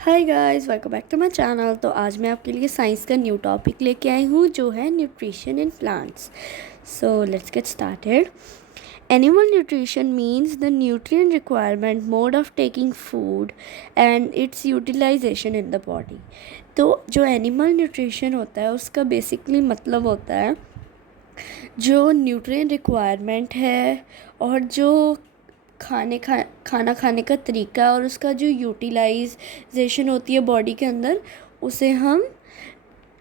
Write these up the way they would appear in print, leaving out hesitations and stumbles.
Hi guys, welcome back to my channel. तो आज मैं आपके लिए साइंस का न्यू टॉपिक लेके आई हूँ जो है nutrition in plants. So let's get started. Animal nutrition means the nutrient requirement, mode of taking food and its utilisation in the body. तो जो एनिमल न्यूट्रिशन होता है उसका बेसिकली मतलब होता है जो न्यूट्रिएंट रिक्वायरमेंट है और जो खाना खाने का तरीका और उसका जो यूटिलाइजेशन होती है बॉडी के अंदर, उसे हम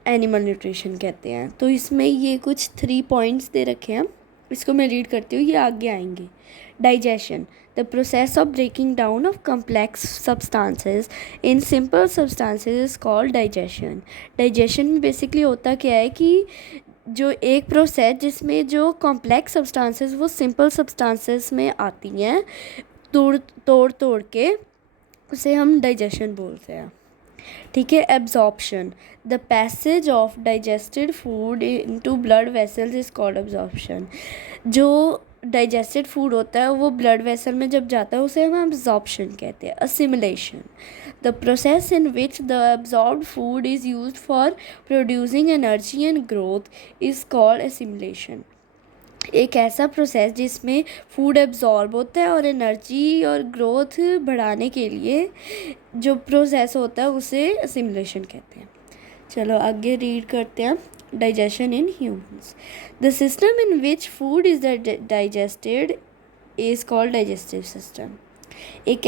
एनिमल न्यूट्रिशन कहते हैं। तो इसमें ये कुछ 3 पॉइंट्स दे रखे हैं, इसको मैं रीड करती हूँ, ये आगे आएंगे। Digestion, the process of breaking down of complex substances in simple substances is called digestion. Digestion में बेसिकली होता क्या है कि जो एक प्रोसेस जिसमें जो कॉम्प्लेक्स सब्सटेंसेस वो सिंपल सब्सटेंसेस में आती हैं, तोड़ के उसे हम डाइजेशन बोलते हैं। ठीक है। Absorption, the passage of digested food into blood vessels is called absorption. जो डाइजेस्टेड फूड होता है वो ब्लड वेसल में जब जाता है उसे हम एब्जॉर्प्शन कहते हैं। Assimilation, the process in which the absorbed food is used for producing energy and growth is called assimilation. एक ऐसा प्रोसेस जिसमें फूड एब्जॉर्ब होता है और एनर्जी और ग्रोथ बढ़ाने के लिए जो प्रोसेस होता है उसे असिमिलेशन कहते हैं। चलो आगे रीड करते हैं। Digestion in humans, the system in which food is digested is called digestive system. एक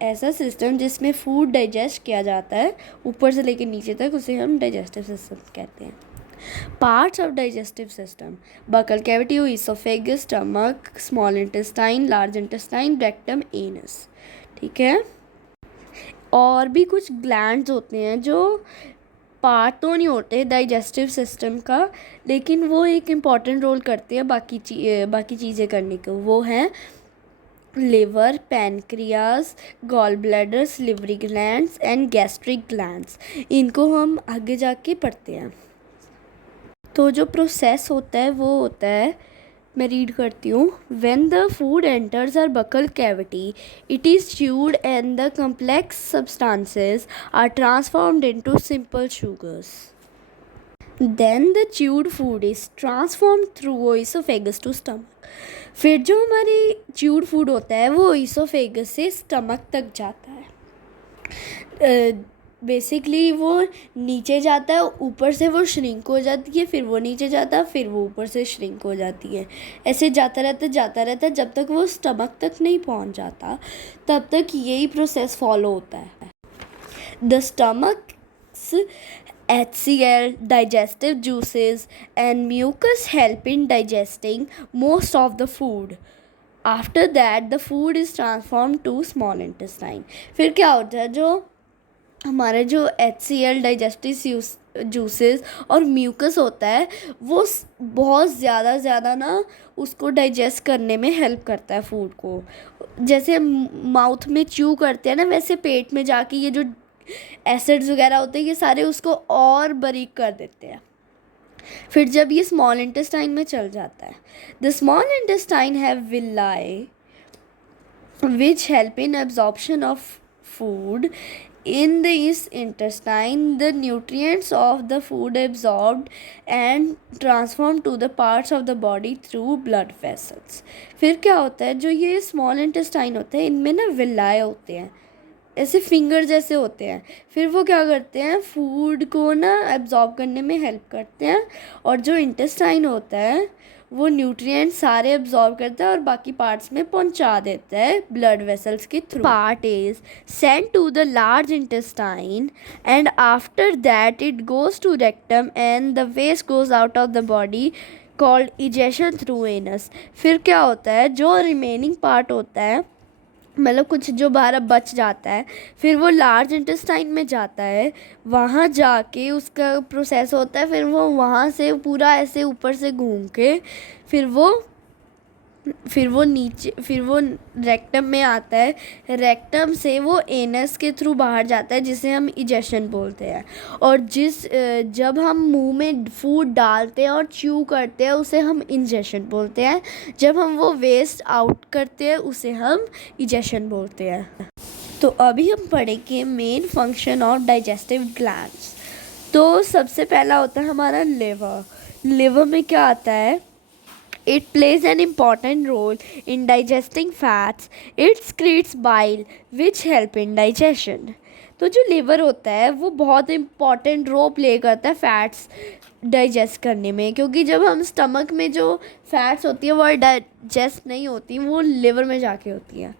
ऐसा सिस्टम जिसमें फूड डाइजेस्ट किया जाता है ऊपर से लेकर नीचे तक, उसे हम डाइजेस्टिव सिस्टम कहते हैं। Parts of digestive system: buccal cavity, esophagus, stomach, small intestine, large intestine, rectum, anus। ठीक है। और भी कुछ ग्लैंड्स होते हैं जो पार्ट तो नहीं होते डाइजेस्टिव सिस्टम का, लेकिन वो एक इम्पॉर्टेंट रोल करते हैं बाकी चीज़ें करने को। वो हैं liver, pancreas, gall bladder, ciliary glands and gastric glands. इनको हम आगे जाके पढ़ते हैं। तो जो प्रोसेस होता है वो होता है, मैं रीड करती हूँ। When the food enters our buccal cavity it is chewed and the complex substances are transformed into simple sugars. Then the chewed food is transformed through oesophagus to stomach. फिर जो हमारी च्यूड फूड होता है वो oesophagus से stomach तक जाता है। बेसिकली वो नीचे जाता है, ऊपर से वो श्रिंक हो जाती है, फिर वो नीचे जाता है, फिर वो ऊपर से श्रिंक हो जाती है। ऐसे जाता रहता है जब तक वो स्टमक तक नहीं पहुंच जाता, तब तक यही प्रोसेस फॉलो होता है। The stomachs HCl, digestive juices and mucus help in digesting most of the food. After that the food is transformed to small intestine। फिर क्या होता है, जो हमारे जो HCl डाइजेस्टिव जूसेस और म्यूकस होता है वो बहुत ज़्यादा ना उसको डाइजेस्ट करने में हेल्प करता है फूड को। जैसे माउथ में च्यू करते हैं ना, वैसे पेट में जाके ये जो एसिड्स वगैरह होते हैं ये सारे उसको और बारीक कर देते हैं। फिर जब ये स्मॉल इंटेस्टाइन में चल जाता है, the small intestine have villi which help in absorption of food. In this intestine, the nutrients of the food absorbed and transformed to the parts of the body through blood vessels। फिर क्या होता है, जो ये small intestine होते हैं इनमें ना विलाय होते हैं, ऐसे फिंगर जैसे होते हैं। फिर वो क्या करते हैं, फूड को ना एब्जॉर्ब करने में हेल्प करते हैं, और जो इंटेस्टाइन होता है वो न्यूट्रिएंट सारे एब्जॉर्ब करता है और बाकी पार्ट्स में पहुंचा देता है ब्लड वेसल्स के through. Part is sent to the large intestine and after that it goes to rectum and the waste goes out of the body called egestion through anus. फिर क्या होता है, जो रिमेनिंग पार्ट होता है, मतलब कुछ जो बाहर बच जाता है, फिर वो लार्ज इंटेस्टाइन में जाता है, वहाँ जाके उसका प्रोसेस होता है, फिर वो वहाँ से पूरा ऐसे ऊपर से घूम के फिर वो रेक्टम में आता है। रेक्टम से वो एनस के थ्रू बाहर जाता है जिसे हम इजेशन बोलते हैं। और जब हम मुंह में फूड डालते हैं और च्यू करते हैं उसे हम इंजेशन बोलते हैं। जब हम वो वेस्ट आउट करते हैं उसे हम इजेशन बोलते हैं। तो अभी हम पढ़ेंगे main function of digestive glands. तो सबसे पहला होता है हमारा लिवर। लिवर में क्या आता है? It plays an important role in digesting fats. It secretes bile which help in digestion. तो जो लिवर होता है वो बहुत इम्पॉर्टेंट रोल प्ले करता है फैट्स डाइजेस्ट करने में, क्योंकि जब हम स्टमक में जो फैट्स होती है वो डाइजेस्ट नहीं होती, वो लिवर में जाके होती है।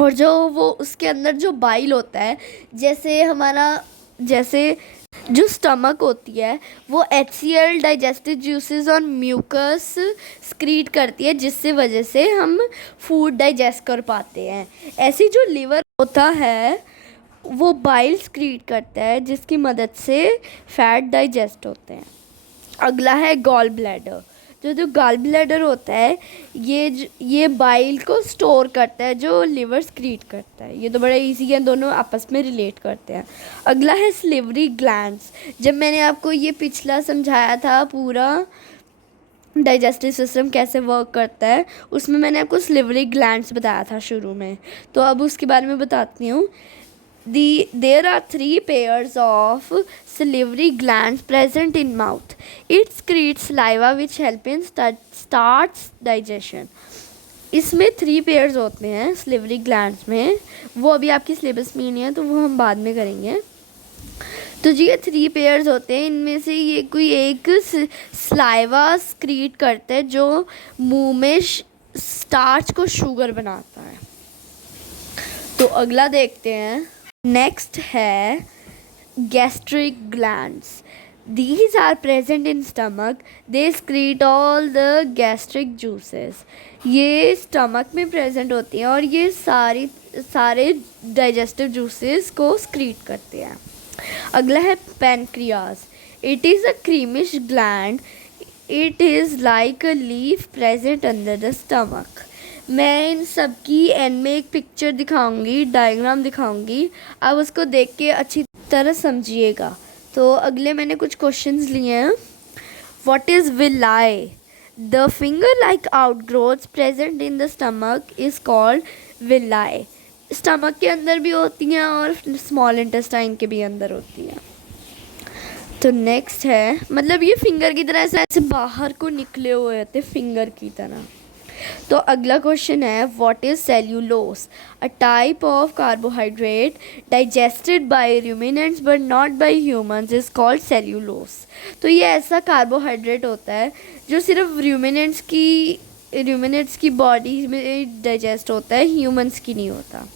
और जो वो उसके अंदर जो बाइल होता है, जैसे जो स्टमक होती है वो HCl डाइजेस्टिव जूसेस और म्यूकस स्क्रीट करती है, जिससे वजह से हम फूड डाइजेस्ट कर पाते हैं। ऐसी जो लिवर होता है वो बाइल स्क्रीट करता है, जिसकी मदद से फैट डाइजेस्ट होते हैं। अगला है गॉल ब्लैडर। जो गॉल ब्लैडर होता है ये बाइल को स्टोर करता है, जो लिवर स्क्रीट करता है। ये तो बड़ा इजी है, दोनों आपस में रिलेट करते हैं। अगला है स्लिवरी ग्लैंड्स। जब मैंने आपको ये पिछला समझाया था पूरा डाइजेस्टिव सिस्टम कैसे वर्क करता है, उसमें मैंने आपको स्लिवरी ग्लैंड्स बताया था शुरू में, तो अब उसके बारे में बताती हूँ। There are 3 pairs of salivary glands present in mouth. It secretes saliva which help in starts digestion. इसमें 3 pairs होते हैं salivary glands में, वो अभी आपकी सिलेबस में नहीं है तो वो हम बाद में करेंगे। तो जी ये 3 pairs होते हैं, इनमें से ये कोई एक saliva secrete करता है जो मुंह में स्टार्च को शुगर बनाता है। तो अगला देखते हैं। नेक्स्ट है gastric glands. These are present in stomach. They secrete all the gastric juices. ये स्टमक में प्रेजेंट होती हैं और ये सारे डाइजेस्टिव जूसेस को स्क्रीट करते हैं। अगला है pancreas. It is a creamish gland. It is like a leaf present under the stomach. मैं इन सब की एंड में एक पिक्चर दिखाऊंगी, डायग्राम दिखाऊंगी, आप उसको देख के अच्छी तरह समझिएगा। तो अगले मैंने कुछ क्वेश्चंस लिए हैं। What is villi? The finger like outgrowths present in the stomach is called villi. Stomach के अंदर भी होती हैं और स्मॉल इंटेस्टाइन के भी अंदर होती हैं। तो नेक्स्ट है, मतलब ये फिंगर की तरह ऐसे बाहर को निकले हुए होते फिंगर की तरह। तो अगला क्वेश्चन है, what is cellulose? A type of carbohydrate digested by ruminants but not bye humans is called cellulose. तो ये ऐसा कार्बोहाइड्रेट होता है जो सिर्फ रूमिनेंट्स की बॉडी में डाइजेस्ट होता है, ह्यूमंस की नहीं होता।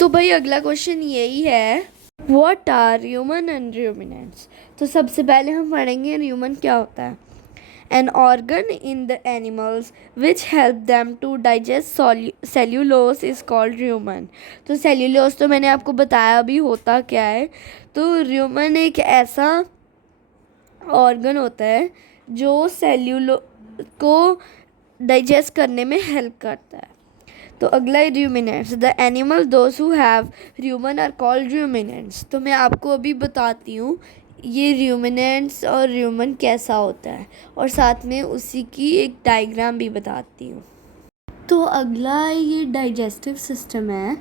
तो भाई अगला क्वेश्चन यही है, what are human and ruminants? तो सबसे पहले हम पढ़ेंगे ह्यूमन क्या होता है। An organ in the animals which help them to digest cellulose is called rumen. तो सेल्यूलोस तो मैंने आपको बताया अभी होता क्या है। तो रूमन एक ऐसा ऑर्गन होता है जो सेल्यूलो को डाइजेस्ट करने में हेल्प करता है। तो अगला है ruminants. The animal those who have rumen are called ruminants. तो मैं आपको अभी बताती हूँ ये रूमिनेंट्स और रूमन कैसा होता है, और साथ में उसी की एक डायग्राम भी बताती हूँ। तो अगला ये डाइजेस्टिव सिस्टम है।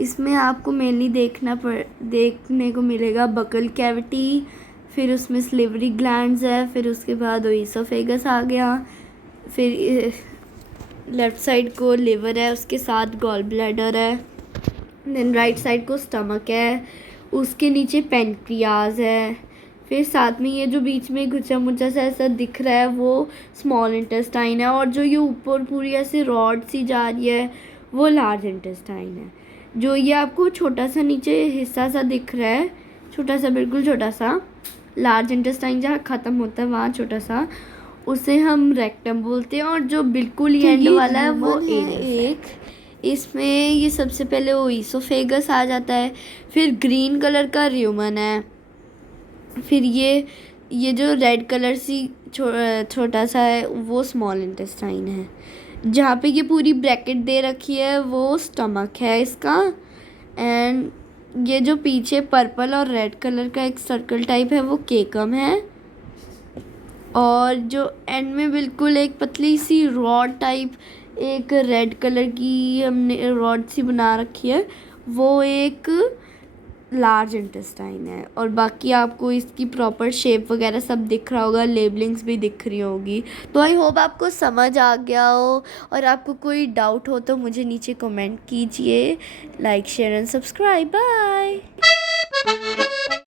इसमें आपको मेनली देखने को मिलेगा बकल कैविटी, फिर उसमें स्लिवरी ग्लैंड्स है, फिर उसके बाद ओइसोफेगस आ गया, फिर लेफ़्ट साइड को लिवर है, उसके साथ गॉल ब्लैडर है, देन राइट साइड को स्टमक है, उसके नीचे पेनक्रियाज है, फिर साथ में ये जो बीच में गुच्छा मुच्छा सा ऐसा दिख रहा है वो स्मॉल इंटेस्टाइन है, और जो ये ऊपर पूरी ऐसे रॉड सी जा रही है वो लार्ज इंटेस्टाइन है। जो ये आपको छोटा सा नीचे हिस्सा सा दिख रहा है, छोटा सा, बिल्कुल छोटा सा, लार्ज इंटेस्टाइन जहाँ ख़त्म होता है वहाँ छोटा सा, उसे हम रेक्टम बोलते हैं। और जो बिल्कुल ही एंड वाला है वो एक, इसमें ये सबसे पहले ओइसोफेगस आ जाता है, फिर ग्रीन कलर का रूमन है, फिर ये जो रेड कलर सी छोटा सा है वो स्मॉल इंटेस्टाइन है। जहाँ पे ये पूरी ब्रैकेट दे रखी है वो स्टमक है इसका, एंड ये जो पीछे पर्पल और रेड कलर का एक सर्कल टाइप है वो केकम है, और जो एंड में बिल्कुल एक पतली सी रॉड टाइप एक रेड कलर की हमने रॉड सी बना रखी है वो एक लार्ज इंटेस्टाइन है, और बाकी आपको इसकी प्रॉपर शेप वगैरह सब दिख रहा होगा, लेबलिंग्स भी दिख रही होगी। तो आई होप आपको समझ आ गया हो, और आपको कोई डाउट हो तो मुझे नीचे कमेंट कीजिए। Like share and subscribe, bye.